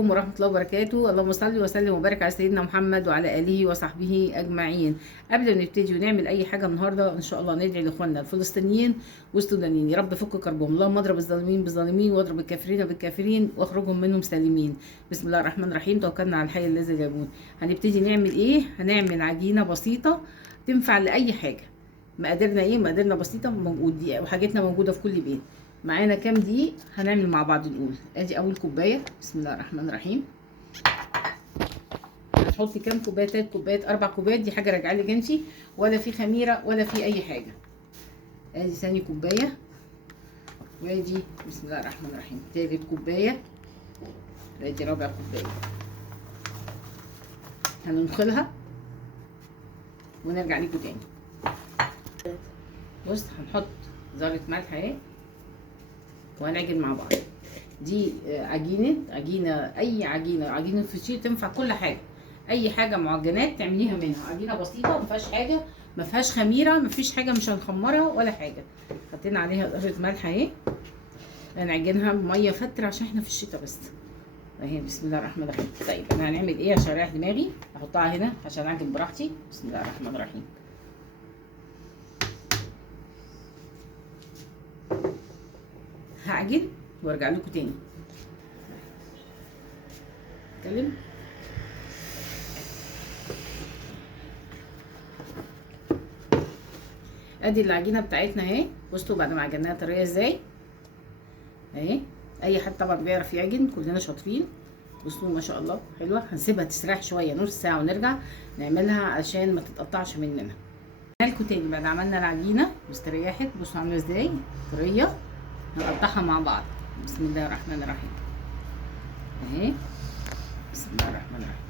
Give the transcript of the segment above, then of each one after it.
عليكم ورحمة الله وبركاته. اللهم صل وسلم وبارك على سيدنا محمد وعلى آله وصحبه أجمعين. قبل ما نبتدي ونعمل أي حاجة النهاردة إن شاء الله ندعي لإخواننا الفلسطينيين والسودانيين، يا رب فك كربهم. اللهم اضرب الظالمين بالظالمين واضرب الكافرين بالكافرين واخرجهم منهم سالمين. بسم الله الرحمن الرحيم، توكلنا على الحي الذي لا يموت. هنبتدي نعمل إيه؟ هنعمل عجينة بسيطة تنفع لأي حاجة. مقاديرنا إيه؟ مقاديرنا بسيطة وحاجتنا موجودة في كل بيت. معانا كام دقيق هنعمل مع بعض. نقول ادي اول كوبايه. بسم الله الرحمن الرحيم. هتحطي كام كوبايه؟ 3 كوبايات 4 كوبايات، دي حاجه راجعه لي جنسي، ولا في خميره ولا في اي حاجه. ادي ثاني كوبايه، وادي بسم الله الرحمن الرحيم تالت كوبايه، ادي رابع كوبايه. هننخلها ونرجع لكم تاني. بص هنحط ذره ملح اهي وهنعجن مع بعض. دي عجينه اي عجينه فطير تنفع كل حاجه. اي حاجه معجنات تعمليها منها. عجينه بسيطه ما فيهاش حاجه، ما فيهاش خميره، ما فيش حاجه، مش هنخمرها ولا حاجه. حطينا عليها ذره ملح اهي. هنعجنها بميه فتره عشان احنا في الشتاء بس اهي. بسم الله الرحمن الرحيم. طيب انا هنعمل ايه عشان اريح دماغي؟ احطها هنا عشان اعجن براحتي. بسم الله الرحمن الرحيم. هعجن وارجع لكم تاني. اتكلم. ادي العجينه بتاعتنا اهي. بصوا بعد ما عجناها طريه ازاي اهي. اي حد طبعا بيعرف يعجن، كلنا شاطرين. بصوا ما شاء الله حلوه. هنسيبها تستريح شويه نص ساعه ونرجع نعملها عشان ما تتقطعش مننا. لكم تاني بعد عملنا العجينه واستريحت. بصوا عامله ازاي طريه. هنقطعها مع بعض. بسم الله الرحمن الرحيم اهي. بسم الله الرحمن الرحيم.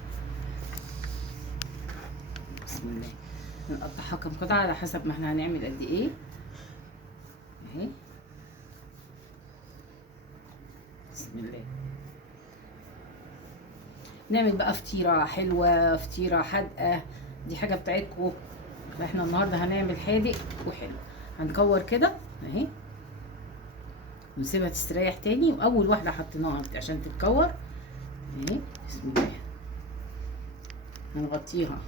بسم الله. هنقطعها كم قطعه على حسب ما احنا هنعمل قد ايه اهي. بسم الله. نعمل بقى فطيره حلوه، فطيره حادقه، دي حاجه بتاعتكم. احنا النهارده هنعمل حادق وحلو. هنكور كده اهي ونسيبها تستريح تاني. واول واحده حطيناها عشان تتكور اهي. بسم الله. هنغطيها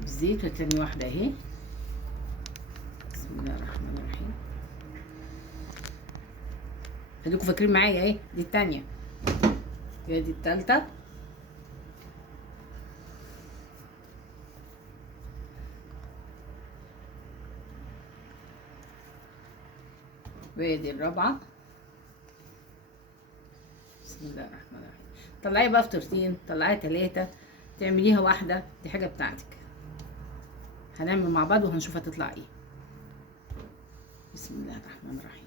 بالزيت. وتاني واحده اهي. بسم الله الرحمن الرحيم. خليكم فاكرين معايا اهي. دي التانيه، دي التالتة. ودي الرابعة. بسم الله الرحمن الرحيم. طلعي بقى فطرتين، طلعي 3، تعمليها واحدة، دي حاجة بتاعتك. هنعمل مع بعض وهنشوف هتطلع ايه. بسم الله الرحمن الرحيم.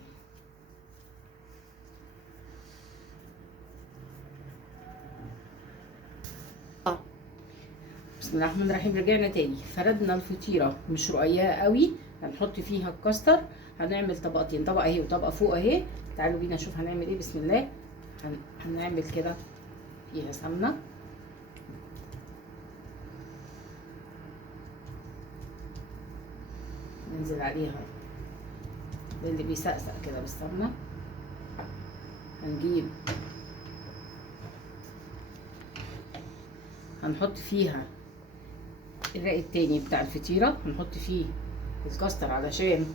بسم الله الرحمن الرحيم. رجعنا تاني. فردنا الفطيرة مش رقيقة قوي. هنحط فيها الكاستر. هنعمل طبقتين، طبقة اهي وطبقة فوق اهي. تعالوا بينا نشوف هنعمل ايه. بسم الله. هنعمل كده فيها سمنة. ننزل عليها اللي بيسقسق كده بالسمنة. هنجيب هنحط فيها الرق التاني بتاع الفطيرة. هنحط فيه الكاستر علشان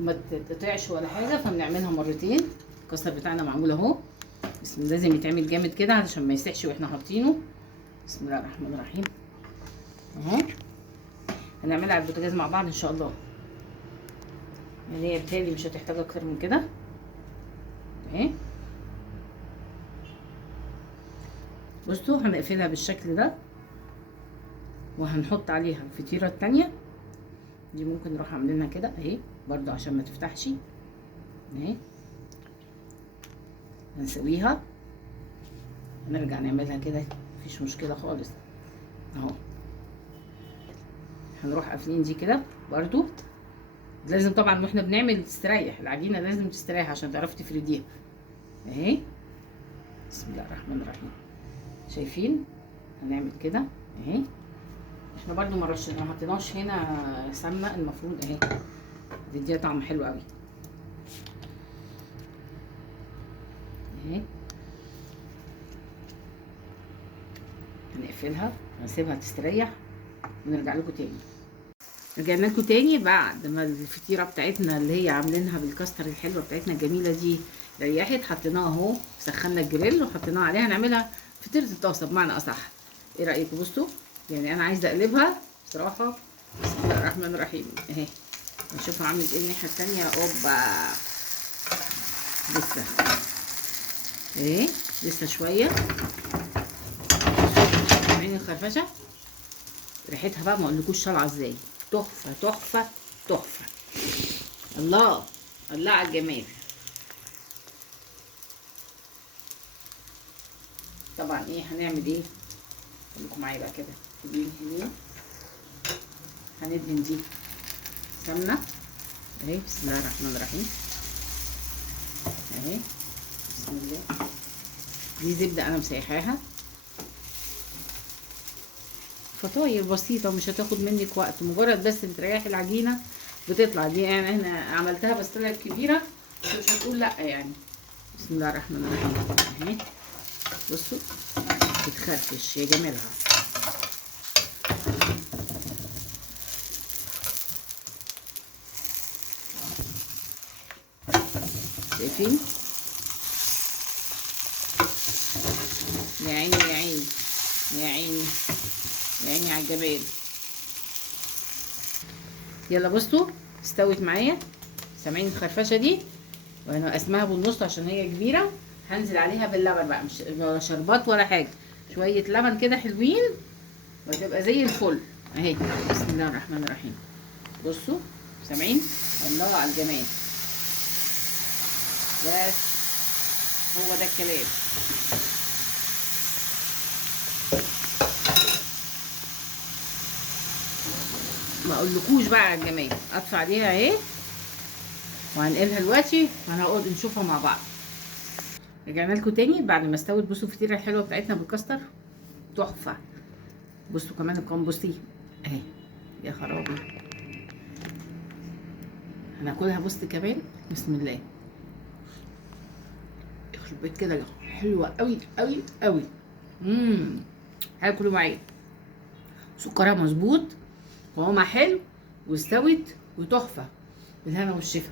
ما تتقطعش ولا حاجة، فبنعملها مرتين. الكاستر بتاعنا معمول اهو. بسم الله. لازم يتعمل جامد كده علشان ما يسيحش واحنا حاطينه. بسم الله الرحمن الرحيم اهو. هنعملها على البوتاجاز مع بعض ان شاء الله. يعني هي بالتالي مش هتحتاج اكتر من كده اهي. بصوا هنقفلها بالشكل ده وهنحط عليها الفطيره التانيه. دي ممكن نروح عاملينها كده اهي برضو عشان ما تفتحش اهي. هنسويها ونرجع نعملها كده، مفيش مشكله خالص اهو. هنروح قافلين دي كده برضو. لازم طبعا واحنا بنعمل تستريح العجينه، لازم تستريح عشان تعرفي تفرديها اهي. بسم الله الرحمن الرحيم. شايفين؟ هنعمل كده اهي. احنا برضو ما حطيناش هنا سمنه المفروض اهي. تديها طعم حلو قوي اهي. نقفلها ونسيبها تستريح ونرجع لكم تاني. رجعنا لكم تاني بعد ما الفطيره بتاعتنا اللي هي عاملينها بالكاستر الحلوه بتاعتنا الجميله دي ريحت. حطيناها اهو، سخنا الجريل وحطيناها عليها. هنعملها فطيره الطاسه بمعنى اصح. ايه رايكم؟ بصوا يعني انا عايزه اقلبها بصراحه. بسم الله الرحمن الرحيم اهي. نشوفها عملت ايه الناحيه التانيه. اوبا لسه اهي، لسه شويه. سامعين الخرفشه؟ ريحتها بقى ما اقولكوش طالعه ازاي. تحفه تحفه تحفه. الله الله على الجمال. طبعا ايه هنعمل ايه؟ خليكم معايا بقى كده. هنا هندهن دي سمنه اهي. بسم الله الرحمن الرحيم اهي. بسم الله. دي زبده انا مسيحاها. فطاير بسيطه مش هتاخد منك وقت، مجرد بس بتريحي العجينه بتطلع. دي يعني انا عملتها بس طلعت كبيره بس مش هتقول لا يعني. بسم الله الرحمن الرحيم اهي. بصوا بتخرفش يا جمالها. شايفين؟ يا عيني يا عيني يا عيني يا عيني على الجمال. يلا بصوا استوت معايا. سامعين الخرفشه دي؟ وانا قسمها بالنص عشان هي كبيره. هنزل عليها باللبن بقى، مش ولا شربات ولا حاجه، شويه لبن كده حلوين وهتبقى زي الفل اهي. بسم الله الرحمن الرحيم. بصوا سامعين؟ الله على الجمال. بس هو ده الكلام. ما اقولكوش بقى على الجمال. اطفي عليها اهي وهنقلها دلوقتي وهنقعد نشوفها مع بعض. رجعنا لكم تاني بعد ما استوت. بصوا الفطيره الحلوه بتاعتنا بالكاستر تحفه. بصوا كمان الكمبوستيه اهي. يا خرابي هناكلها. بص كمان بسم الله. يخرب بيت كده حلوه قوي قوي قوي. هاكلوا معايا. سكرها مظبوط، قوامها حلو، واستوت وتحفه. بالهنا والشفا.